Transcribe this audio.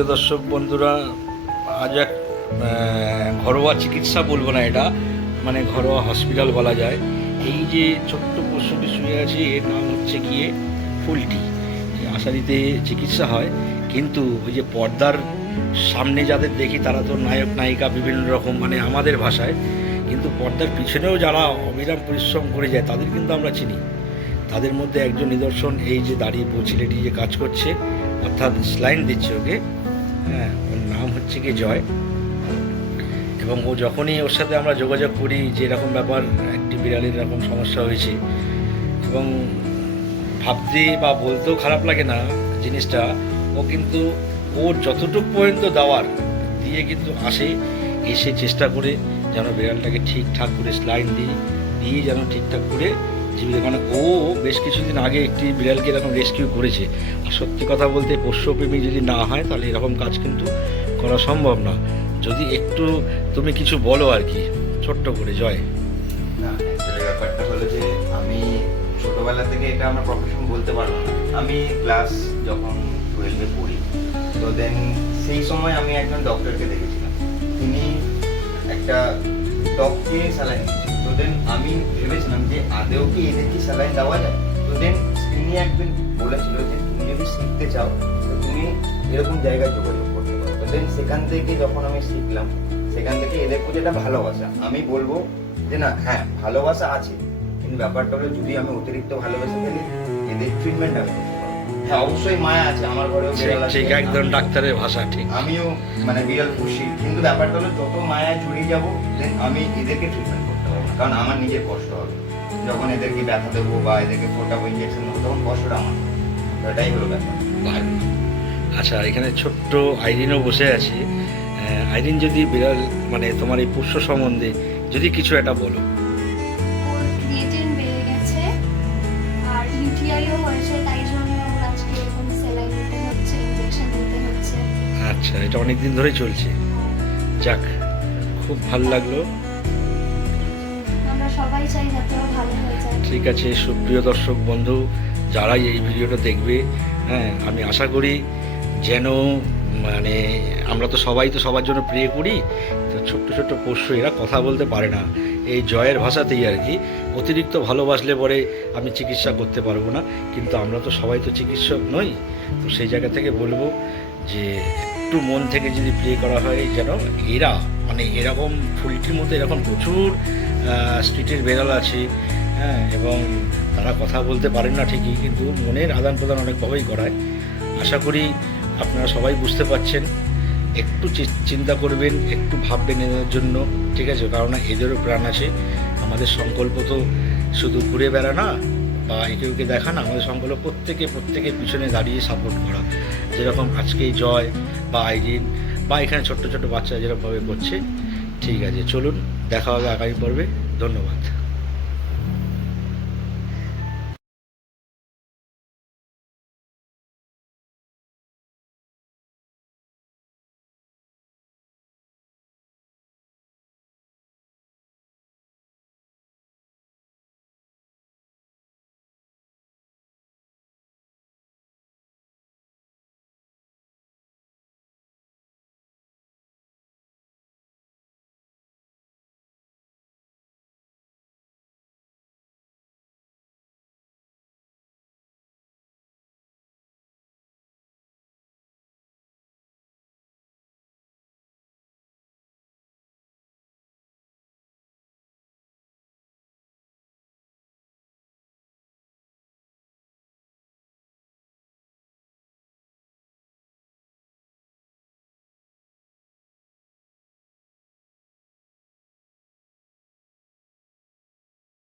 সুপ্রিয় দর্শক বন্ধুরা, আজ এক ঘরোয়া চিকিৎসা বলবো না, এটা মানে ঘরোয়া হসপিটাল বলা যায়। এই যে ছোট্ট পশুটি শুয়ে আছে, এর নাম হচ্ছে গিয়ে ফুলটি। আশারিতে চিকিৎসা হয়, কিন্তু ওই যে পর্দার সামনে যাদের দেখি তারা তো নায়ক নায়িকা বিভিন্ন রকম, মানে আমাদের ভাষায়, কিন্তু পর্দার পিছনেও যারা অবিরাম পরিশ্রম করে যায় তাদের কিন্তু আমরা চিনি। তাদের মধ্যে একজন নিদর্শন এই যে দাঁড়িয়ে ছেলেটি যে কাজ করছে, অর্থাৎ স্লাইন দিচ্ছে ওকে। হ্যাঁ, ওর নাম হচ্ছে কি জয়। এবং ও যখনই ওর সাথে আমরা যোগাযোগ করি যে এরকম ব্যাপার, একটি বিড়ালের এরকম সমস্যা হয়েছে, এবং ভাবতে বা বলতেও খারাপ লাগে না জিনিসটা, ও কিন্তু ওর যতটুকু পর্যন্ত দেওয়ার দিয়ে কিন্তু এসে চেষ্টা করে যেন বিড়ালটাকে ঠিকঠাক করে স্লাইন দিয়ে যেন ঠিকঠাক করে জীবিত। মানে ও বেশ কিছুদিন আগে একটি বিড়ালকে এরকম রেস্কিউ করেছে। আর সত্যি কথা বলতে পোষ্যপ্রেমী যদি না হয় তাহলে এরকম কাজ কিন্তু করা সম্ভব না। যদি একটু তুমি কিছু বলো আর কি, ছোট্ট করে। জয়। না, অ্যাকচুয়ালি ব্যাপারটা হলো যে আমি ছোটবেলা থেকে এটা আমার প্রফেশন বলতে পারবো না। আমি ক্লাস যখন 12-এ পড়ি, তো দেন সেই সময় আমি একজন ডক্টরকে দেখেছিলাম। তিনি একটা ডগকে স্যালাইন দিচ্ছেন। তো দেন আমি ভেবেছিলাম যে আদেও কি এদের কি স্যালাইন দেওয়া যায়। তো দেন তিনি একদিন বলেছিল যে তুমি যদি শিখতে চাও তো তুমি এরকম জায়গায় যোগাযোগ করতে পারো। তো দেন সেখান থেকে যখন আমি শিখলাম, সেখান থেকে এদের প্রতি একটা ভালোবাসা, আমি বলবো যে না, হ্যাঁ ভালোবাসা আছে, কিন্তু ব্যাপারটা হলো যদি আমি অতিরিক্ত ভালোবাসা ফেলি এদের ট্রিটমেন্ট আমি করতে পারবো। হ্যাঁ, অবশ্যই মায়া আছে, আমার ঘরেও বিড়াল আছে, ঠিক একদম ডাক্তারের ভাষা। ঠিক, আমিও মানে বিড়াল পুষি, কিন্তু ব্যাপারটা হলো যত মায়া জড়িয়ে যাবো দেন আমি এদেরকে ট্রিটমেন্ট করতে পারবো না, কারণ আমার নিজের কষ্ট হবে। যখন এদেরকে ব্যথা দেবো বা এদেরকে ফোটাবো, ইঞ্জেকশন দেবো, তখন কষ্টটা আমার হবে। তো এটাই হলো ব্যাপার। আচ্ছা, এখানে ছোট্ট আইরিনও বসে আছে। আইরিন, যদি বিড়াল মানে তোমার এই পোষ্য সম্বন্ধে যদি কিছু একটা বলো। ওর ক্রিয়েটিন বেড়ে গেছে আর ইউটিআইও হয়েছে, তাই জন্য ওর আজকে এরকম স্যালাইন দিতে হচ্ছে, ইনজেকশন দিতে হচ্ছে। আচ্ছা, এটা অনেক দিন ধরেই চলছে। যাক, খুব ভালো লাগলো। আমরা সবাই চাই যাতে ও ভালো হয়ে যায়। ঠিক আছে, সুপ্রিয় দর্শক বন্ধু, যারাই এই ভিডিওটা দেখবে, হ্যাঁ, আমি আশা করি যেন মানে আমরা তো সবাই তো সবার জন্য প্রে করি, তো ছোট্ট ছোট্ট পোষ্য এরা কথা বলতে পারে না, এই জয়ের ভাষাতেই আর কি। অতিরিক্ত ভালোবাসলে পরে আমি চিকিৎসা করতে পারবো না, কিন্তু আমরা তো সবাই তো চিকিৎসক নই। তো সেই জায়গা থেকে বলবো যে একটু মন থেকে যদি প্রে করা হয়, যেন এরা মানে এরকম ফুলটির মতো এরকম প্রচুর স্ট্রিটের বেড়াল আছে, হ্যাঁ, এবং তারা কথা বলতে পারেন না ঠিকই, কিন্তু মনের আদান প্রদান অনেকভাবেই করায়। আশা করি আপনারা সবাই বুঝতে পারছেন। একটু চিন্তা করবেন, একটু ভাববেন এদের জন্য, ঠিক আছে? কারণ এদেরও প্রাণ আছে। আমাদের সংকল্প তো শুধু ঘুরে বেড়া না বা একে দেখা না, আমাদের সংকল্প প্রত্যেকে পিছনে দাঁড়িয়ে সাপোর্ট করা, যেরকম আজকে জয় বা আইরিন বা এখানে ছোট্ট ছোট্ট বাচ্চা যেরকমভাবে করছে। ঠিক আছে, চলুন, দেখা হবে আগামী পর্বে। ধন্যবাদ।